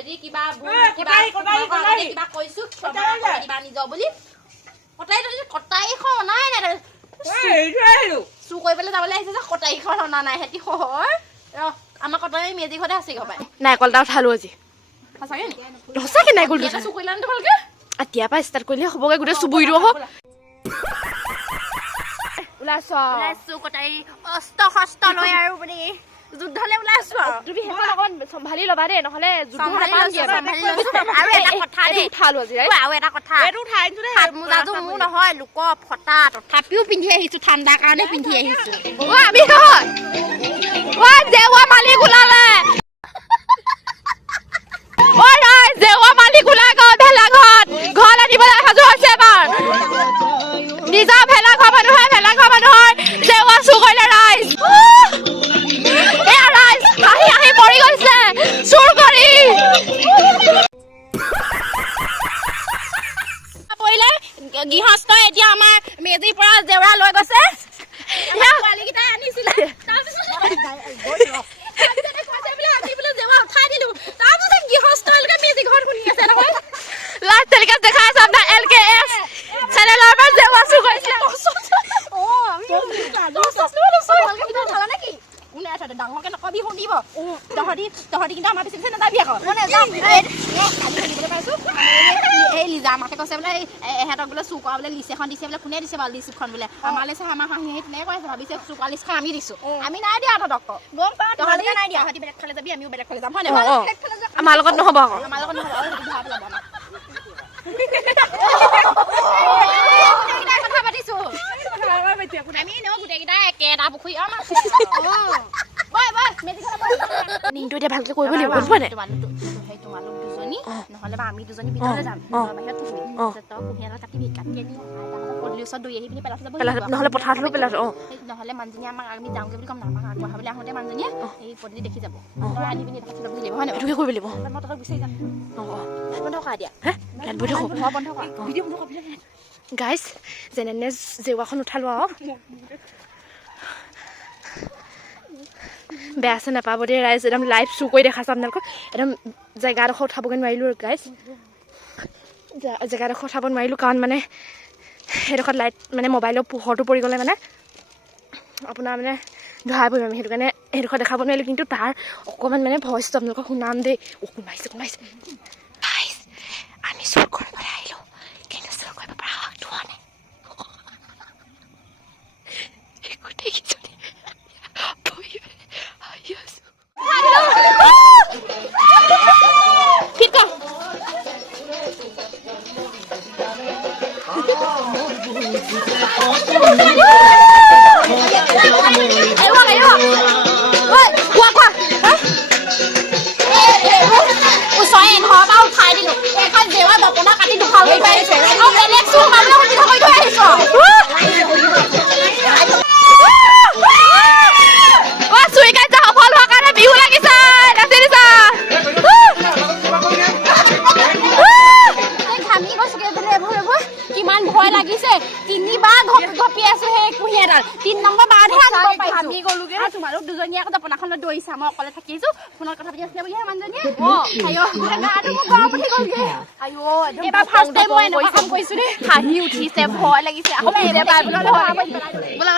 যদি কিবা কিবা কৈছো দিবা নিজৰ বুলি কটাইখন নাই নাই চুৰ কৰিবলৈ যাবলৈ আহিছে যে কটাইখন অনা নাই সিহঁতি হয় আমাৰ কটাই মেজি ঘৰতে আছে গপাই নাৰিকল এটা উঠালো আজি সঁচাকে সঁচাকে নাৰিকল চুৰ কৰিলা নে তোমালোকে এতিয়াৰ পৰা ষ্টাৰ্ট কৰিলে হ'বগে গোটেই চুবুৰিটো হওক ওলাইছো কটাই অস্ত্ৰ শস্ত্ৰ লৈ আৰু মানে যুদ্ধলে ওলাইছো আৰু তুমি সেইখন অকণ চম্ভালি ল'বা দেই নহ'লে আৰু এটা কথা দেই আৰু এটা কথা মোজাটো মোৰ নহয় লোকৰ ফটা তথাপিও পিন্ধি আহিছো ঠাণ্ডাৰ কাৰণে পিন্ধি আহিছো আমি নহয় জেৱা মালিক ওলালে জেৱা মালিক ওলাই গ'ল ভেলাঘৰত ঘৰ আনিবলৈ সাজু হৈছে এবাৰ নিজা ভেলাঘৰ মানুহৰ জেৱা চুৰ কৰিলে ৰাইজ আহি পৰি গৈছে চুৰ কৰি পৰিলে গৃহস্থ এতিয়া আমাৰ মেজিৰ পৰা জেওৰা লৈ গৈছে পোৱালীকেইটাই আনিছিলে ডাঙৰকে নকবি শুনিব তহঁতি কিন্তু আমাৰ পিছে নাযাবি আকৌ এই লিজা আমাকে কৈছে বোলে এহেঁতক বোলে চুৰ কৰা বোলে লিষ্ট এখন দিছে বোলে কোনে দিছে বাৰু লিষ্টখন বোলে আমালৈ চাই আমাৰ হাঁহি তেনেকৈ কৈছে ভাবিছে চুৰ কৰা লিষ্টখন আমি দিছো আমি নাই দিয়া তহঁতক গম পাওঁ তহঁতি নাই দিয়া তহঁতি বেলেগ ফালে যাবি আমিও বেলেগ ফালে যাম হয় নাই আমাৰ লগত নহ'ব আকৌ আমাৰ লগত নহ'ব কথা পাতিছো আমি এনেও গোটেইকেইটাই একেটা পুখুৰী নিনটো এতিয়া ভালকে কৰিব লাগিব গম পোৱা নাই তোমালোক দুজনী নহ'লে বা আমি দুজনী ভিতৰলৈ যাম বাহিৰত থাকিবি তই কুঁহিয়া এটা কাটি আনি পদূলিৰ ওচৰত দৈ আহি পিনি পেলাই নহ'লে পথাৰতো পেলাতো নহ'লে মানুহজনী আমাক আমি যাওঁগে বুলি ক'ম না আমাক আগবঢ়াবলৈ আহোঁতে মানুহজনীয়ে এই পদূলি দেখি যাব তই আনি পিনি এটা ল'ব লাগিব হয় নাই এইটোকে কৰিব লাগিব মই তহঁতক বিচাৰি যাম বন্ধ কৰা দিয়া বন্ধ কৰা গাইজ যেনে জেৱাখন উঠালো আৰু বেয়া আছে নাপাব দেই ৰাইজ একদম লাইভ চুৰ কৰি দেখাইছোঁ আপোনালোকক একদম জেগাডোখৰ উঠাবগৈ নোৱাৰিলোঁ গাইজ জেগাডোখৰ উঠাব নোৱাৰিলোঁ কাৰণ মানে সেইডোখৰত লাইট মানে মোবাইলৰ পোহৰটো পৰি গ'লে মানে আপোনাৰ মানে ধৰাই পৰিম আমি সেইটো কাৰণে সেইডোখৰ দেখাব নোৱাৰিলোঁ কিন্তু তাৰ অকণমান মানে ভইচটো আপোনালোকক শুনাম দেই কোনোবাইছে আমি চুৰ কৰিবলৈ আহিলোঁ কিন্তু চুৰ কৰিব পৰা সাহসটো হোৱা নাই গোটেইকেইজনী তোমালোক দুজনীয়ে আকৌ জপনাখনত দৌৰিছা মই অকলে থাকিছো ফোনত কথা পাতি আছিলে বুলিহে মানুহজনীয়ে এবাৰ ফাৰ্ষ্ট টাইম মই এনেকুৱা কাম কৰিছো দেই হাঁহি উঠিছে ভয় লাগিছে আকৌ ব'লা